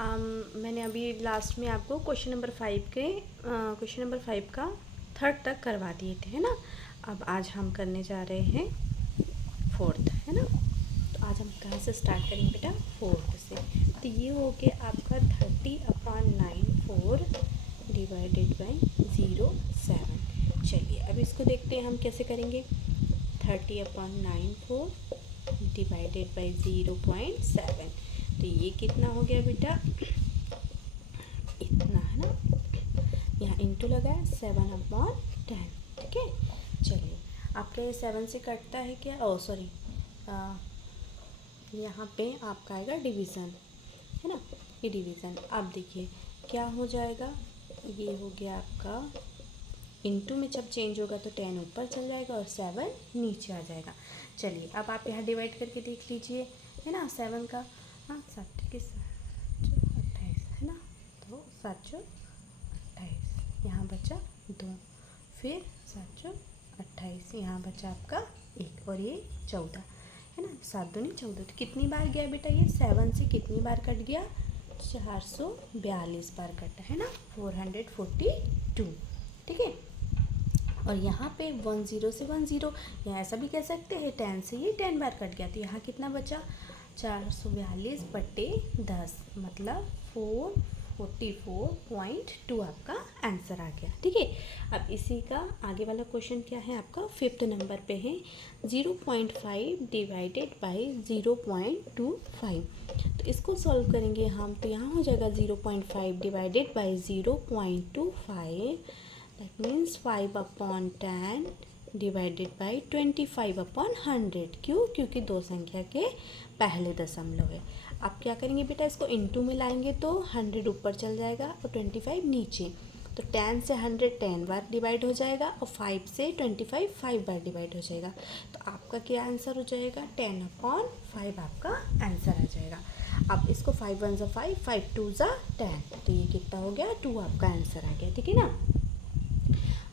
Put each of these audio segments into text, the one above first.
मैंने अभी लास्ट में आपको क्वेश्चन नंबर 5 का थर्ड तक करवा दिए थे, है ना। अब आज हम करने जा रहे हैं फोर्थ, है ना। तो आज हम कहाँ से स्टार्ट करेंगे बेटा? फोर्थ से। तो ये हो गया आपका 30/9 डिवाइडेड बाई 0.7। चलिए अब इसको देखते हैं हम कैसे करेंगे। 30/9 डिवाइडेड बाई 0.7। तो ये कितना हो गया बेटा? इतना, है ना। यहाँ इंटू लगा है 7/10, ठीक है। चलिए आपका ये 7 से कटता है क्या? ओ सॉरी, यहाँ पे आपका आएगा डिवीज़न, है ना। ये डिवीज़न। अब देखिए क्या हो जाएगा। ये हो गया आपका इंटू में जब चेंज होगा तो 10 ऊपर चल जाएगा और 7 नीचे आ जाएगा। चलिए अब आप यहाँ डिवाइड करके देख लीजिए, है ना। 7 का 7 के 28, है ना। तो 7×28 यहाँ बचा 2, फिर 7×28 यहाँ बचा आपका 1 और ये 14, है ना। 7 दूनी 14। तो कितनी बार गया बेटा? ये 7 से कितनी बार कट गया? 442 बार कटा, है ना। 442, ठीक है। और यहाँ पे 10 से 10, या ऐसा भी कह सकते हैं 10 से ये 10 बार कट गया। तो यहाँ कितना बचा? 442/10 मतलब 444.2 आपका आंसर आ गया, ठीक है। अब इसी का आगे वाला क्वेश्चन क्या है आपका? 5th नंबर पे है 0.5 डिवाइडेड बाई 0.25। तो इसको सॉल्व करेंगे हम। तो यहाँ हो जाएगा 0.5 divided by 0.25, that means 5/10 divided by 25/100। क्यों? क्योंकि दो संख्या के पहले दशमलव है। आप क्या करेंगे बेटा? इसको इनटू में लाएंगे तो 100 ऊपर चल जाएगा और 25 नीचे। तो 10 से 100 10 बार डिवाइड हो जाएगा और 5 से 25 5 बार डिवाइड हो जाएगा। तो आपका क्या आंसर हो जाएगा? 10/5 आपका आंसर आ जाएगा। अब इसको 5 1 = 5, 5 2 = 10। तो ये कितना हो गया? 2 आपका आंसर आ गया, ठीक है ना।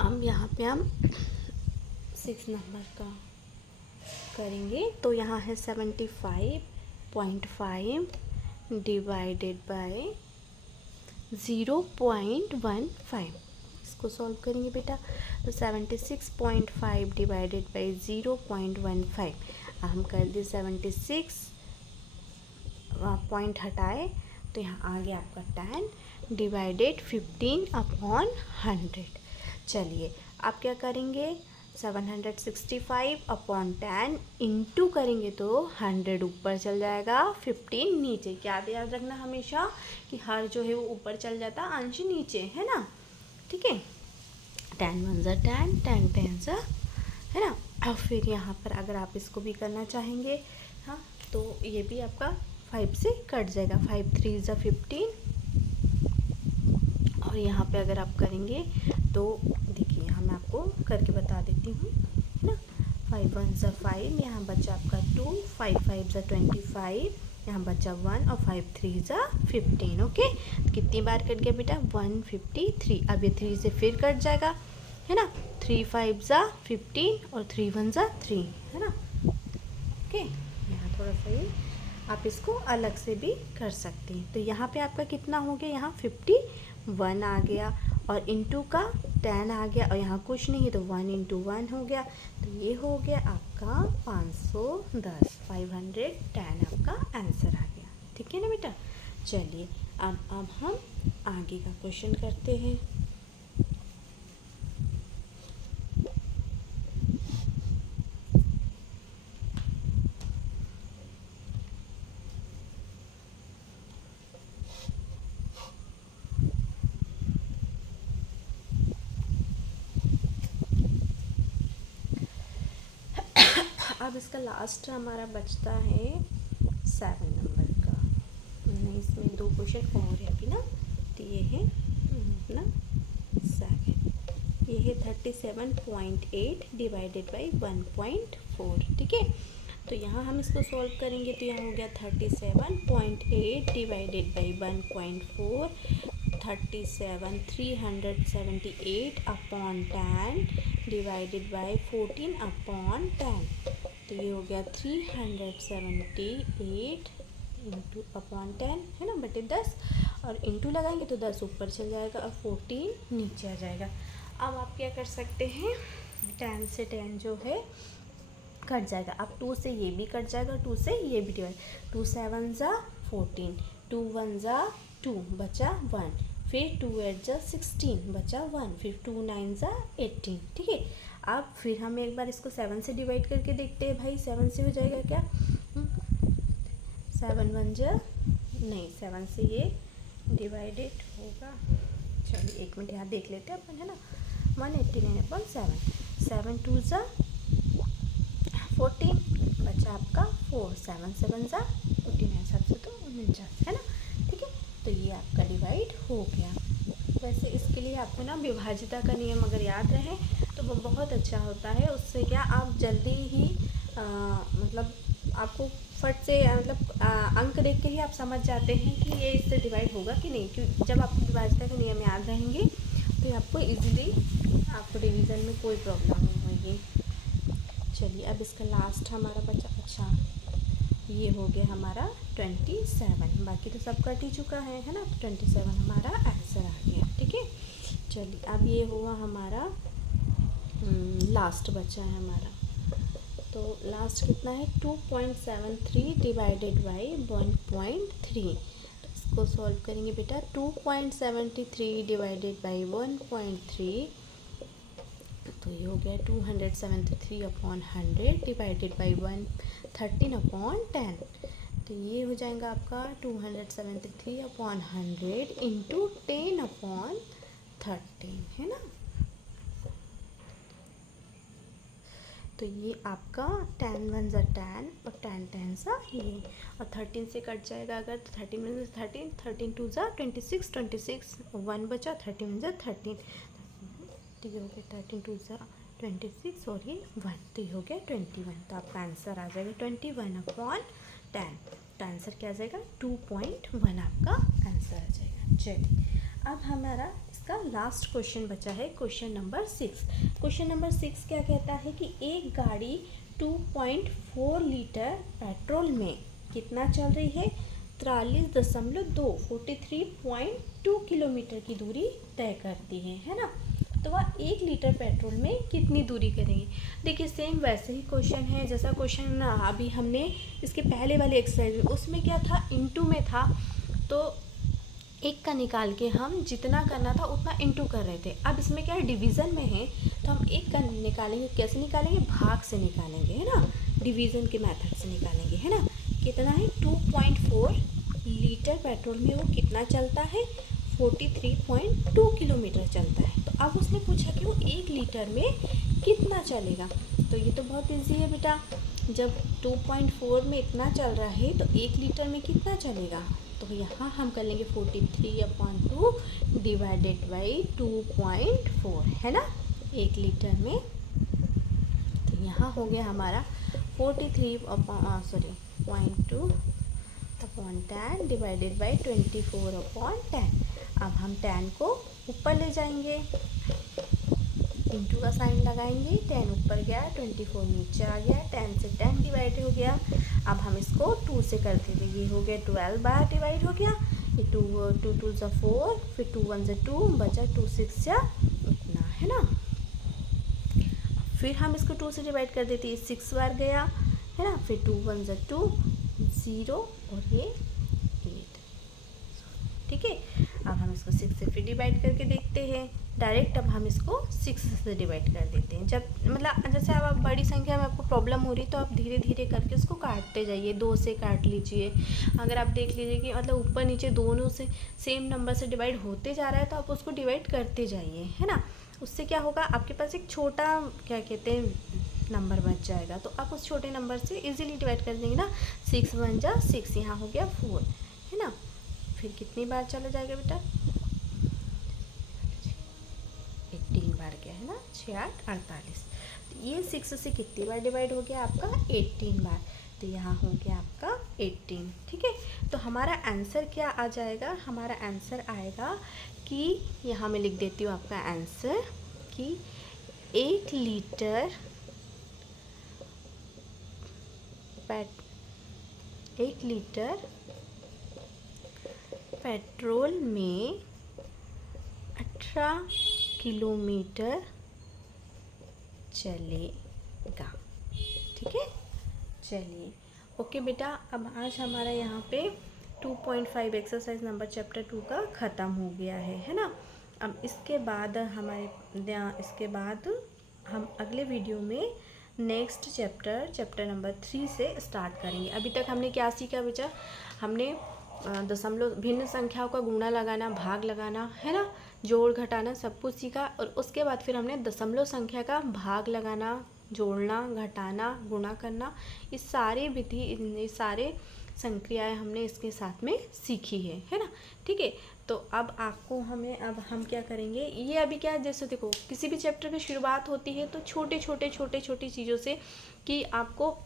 अब यहाँ पे हम 6 नंबर का करेंगे। तो यहाँ है 75.5 डिवाइडेड बाय 0.15। इसको सॉल्व करेंगे बेटा। तो 76.5 डिवाइडेड बाई 0.15। हम कर दिए 76 पॉइंट हटाए तो यहाँ आ गया आपका 10 डिवाइडेड 15/100। चलिए आप क्या करेंगे? 765/10 इंटू करेंगे तो 100 ऊपर चल जाएगा, 15 नीचे। क्या याद रखना हमेशा कि हर जो है वो ऊपर चल जाता, अंश नीचे, है ना, ठीक है। 10 1 = 10, 10 10 = है ना। और फिर यहाँ पर अगर आप इसको भी करना चाहेंगे, हाँ, तो ये भी आपका 5 से कट जाएगा। 5 3 = 15। और यहाँ पे अगर आप करेंगे तो देखिए यहाँ मैं आपको करके बता देती हूँ, है ना। 5 1 = 5, यहाँ बचा आपका 2, 5 5 = 25, यहाँ बचा 1 और 5 3 = 15। ओके, तो कितनी बार कट गया बेटा? 153। अब ये 3 से फिर कट जाएगा, है ना। 3 5 = 15 और 3 1 = 3, है ना। ओके, यहाँ थोड़ा सा ही आप इसको अलग से भी कर सकते हैं। तो यहाँ पे आपका कितना हो गया? यहाँ 51 आ गया और इंटू का 10 आ गया और यहाँ कुछ नहीं है तो 1 × 1 हो गया। तो ये हो गया आपका 510, 510 आपका आंसर आ गया, ठीक है ना बेटा। चलिए अब हम आगे का क्वेश्चन करते हैं। अब इसका लास्ट हमारा बचता है 7 नंबर का। नहीं, इसमें 2 क्वेश्चन और है अभी ना। तो ये है ना 7, ये है 37.8 डिवाइडेड बाई 1.4, ठीक है। तो यहाँ हम इसको सॉल्व करेंगे तो यहाँ हो गया 37.8 डिवाइडेड बाई 1.4, 378/10 डिवाइडेड बाई 14/10। तो ये हो गया 378 इंटू अपॉन 10 है ना, बटे 10, और इंटू लगाएंगे तो 10 ऊपर चल जाएगा और 14 नीचे आ जाएगा। अब आप क्या कर सकते हैं, 10 से 10 जो है कट जाएगा। अब 2 से ये भी कट जाएगा, 2 से ये भी डिवाइड, 2 7 ज़ा 14, 2 1 ज़ा 2 बचा 1, फिर 2 8 ज़ा 16 बचा 1, फिर 2 9 ज़ा 18। ठीक है, अब फिर हम एक बार इसको 7 से डिवाइड करके देखते हैं भाई, 7 से हो जाएगा क्या, 7 1 ज़ा नहीं, 7 से ये डिवाइडेड होगा, चलिए एक मिनट यहाँ देख लेते हैं अपन, है ना, 189/7, 7 2 ज़ा 14 बचा आपका 4, 7 7 ज़ा 49, 7 से तो 49 है ना। ठीक है, तो ये आपका डिवाइड हो गया। वैसे इसके लिए आपको ना विभाजिता का नियम अगर याद रहे तो वो बहुत अच्छा होता है, उससे क्या आप जल्दी ही मतलब आपको फट से मतलब अंक देख के ही आप समझ जाते हैं कि ये इससे डिवाइड होगा कि नहीं, क्योंकि जब आपको विभाजिता के नियम याद रहेंगे तो आपको इजीली आपको डिवीज़न में कोई प्रॉब्लम नहीं होगी। चलिए अब इसका लास्ट हमारा बचा, अच्छा ये हो गया हमारा 27, बाकी तो सब कट ही चुका है ना, तो 27 हमारा आंसर आ गया। ठीक है, चलिए अब ये हुआ हमारा लास्ट बचा है हमारा, तो लास्ट कितना है 2.73 डिवाइडेड बाई 1.3। तो इसको सॉल्व करेंगे बेटा, 2.73 डिवाइडेड बाई 1.3, तो ये हो गया 273/100 डिवाइडेड बाई 113/10। तो ये हो जाएगा आपका 273/100 इंटू 10/13 है ना। तो ये आपका 10 1 ज़ा 10 और 10 10 ज़ा ये, और 13 से कट जाएगा अगर, तो 13 1 ज़ा 13, 13 2 ज़ा 26, 26 1 बचा, 13 1 ज़ा 13, तो ये हो गया 13 2 ज़ा 26 और ये 1, तो ये हो गया 21। तो आपका आंसर आ जाएगा 21/10। तो आंसर क्या आ जाएगा 2.1 आपका आंसर आ जाएगा। चलिए अब हमारा इसका लास्ट क्वेश्चन बचा है, क्वेश्चन नंबर 6। क्वेश्चन नंबर 6 क्या कहता है कि एक गाड़ी 2.4 लीटर पेट्रोल में कितना चल रही है, 43.2 43.2 किलोमीटर की दूरी तय करती है ना। तो वह 1 लीटर पेट्रोल में कितनी दूरी करेंगे। देखिए सेम वैसे ही क्वेश्चन है जैसा क्वेश्चन अभी हमने इसके पहले वाले एक्सरसाइज में, उसमें क्या था इंटू में था, तो एक का निकाल के हम जितना करना था उतना इंटू कर रहे थे। अब इसमें क्या है डिवीज़न में है, तो हम एक का निकालेंगे, कैसे निकालेंगे, भाग से निकालेंगे है ना, डिवीज़न के मेथड से निकालेंगे है ना। कितना है 2.4 लीटर पेट्रोल में वो कितना चलता है, 43.2 किलोमीटर चलता है। तो अब उसने पूछा कि वो 1 लीटर में कितना चलेगा। तो ये तो बहुत ईजी है बेटा, जब 2.4 में इतना चल रहा है तो 1 लीटर में कितना चलेगा, तो यहाँ हम कर लेंगे 43/2 डिवाइडेड बाई 2.4 है ना 1 लीटर में। तो यहाँ हो गया हमारा 43.2/10 डिवाइडेड बाई 24/10। अब हम 10 को ऊपर ले जाएंगे, इंटू का साइन लगाएंगे, 10 ऊपर गया 24 नीचे आ गया, 10 से 10 डिवाइड हो गया। अब हम इसको 2 से करते थे, ये हो गया 12 बार डिवाइड हो गया, ये 2 2 ज़ा 4, फिर 2 1 ज़ा 2 बचा 2 6 ज़ा इतना है ना। फिर हम इसको 2 से डिवाइड कर देते, ये 6 बार गया है ना, फिर 2 1 ज़ा 2 0 और ये 8। ठीक है, अब हम इसको 6 से फिर डिवाइड करके देखते हैं डायरेक्ट। अब हम इसको 6 से डिवाइड कर देते हैं, जब मतलब जैसे अब आप बड़ी संख्या में आपको प्रॉब्लम हो रही तो आप धीरे धीरे करके उसको काटते जाइए, 2 से काट लीजिए। अगर आप देख लीजिए कि मतलब ऊपर नीचे दोनों से सेम नंबर से डिवाइड होते जा रहा है तो आप उसको डिवाइड करते जाइए है ना। उससे क्या होगा, आपके पास एक छोटा क्या कहते हैं नंबर बच जाएगा, तो आप उस छोटे नंबर से इजीली डिवाइड कर देंगे ना। 6 1 ज़ा 6, यहाँ हो गया 4 है ना। फिर कितनी बार चला जाएगा बेटा, 18 बार गया है ना, 6 8 48। तो ये 6 से कितनी बार डिवाइड हो गया आपका 18 बार, तो यहाँ हो गया आपका 18। ठीक है, तो हमारा आंसर क्या आ जाएगा, हमारा आंसर आएगा कि यहाँ मैं लिख देती हूँ आपका आंसर कि 1 लीटर 1 लीटर पेट्रोल में 18 किलोमीटर चलेगा। ठीक है, चलिए ओके बेटा, अब आज हमारा यहाँ पे 2.5 एक्सरसाइज नंबर चैप्टर 2 का ख़त्म हो गया है ना। अब इसके बाद हम अगले वीडियो में नेक्स्ट चैप्टर नंबर 3 से स्टार्ट करेंगे। अभी तक हमने क्या सीखा बेटा? हमने दशमलव भिन्न संख्याओं का गुणा लगाना, भाग लगाना, है ना, जोड़ घटाना, सब कुछ सीखा। और उसके बाद फिर हमने दशमलव संख्या का भाग लगाना, जोड़ना, घटाना, गुणा करना, इस सारे संक्रियाएं हमने इसके साथ में सीखी है ना। ठीक है, तो अब हम क्या करेंगे, ये अभी क्या है, जैसे देखो किसी भी चैप्टर की शुरुआत होती है तो छोटी चीज़ों से कि आपको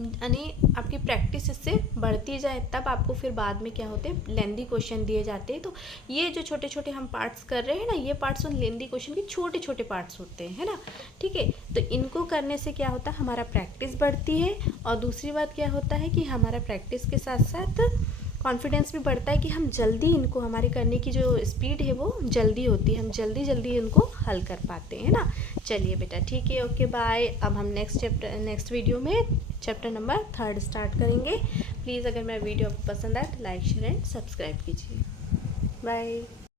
यानी आपकी प्रैक्टिस इससे बढ़ती जाए, तब आपको फिर बाद में क्या होते हैं, लेंदी क्वेश्चन दिए जाते हैं। तो ये जो छोटे छोटे हम पार्ट्स कर रहे हैं ना, ये पार्ट्स उन लेंदी क्वेश्चन के छोटे छोटे पार्ट्स होते हैं, है ना। ठीक है, तो इनको करने से क्या होता है, हमारा प्रैक्टिस बढ़ती है। और दूसरी बात क्या होता है कि हमारा प्रैक्टिस के साथ साथ कॉन्फिडेंस भी बढ़ता है कि हम जल्दी इनको, हमारे करने की जो स्पीड है वो जल्दी होती है, हम जल्दी इनको हल कर पाते हैं ना। चलिए बेटा, ठीक है, ओके बाय। अब हम नेक्स्ट वीडियो में चैप्टर नंबर 3 स्टार्ट करेंगे। प्लीज़ अगर मेरा वीडियो आपको पसंद आए तो लाइक, शेयर एंड सब्सक्राइब कीजिए। बाय।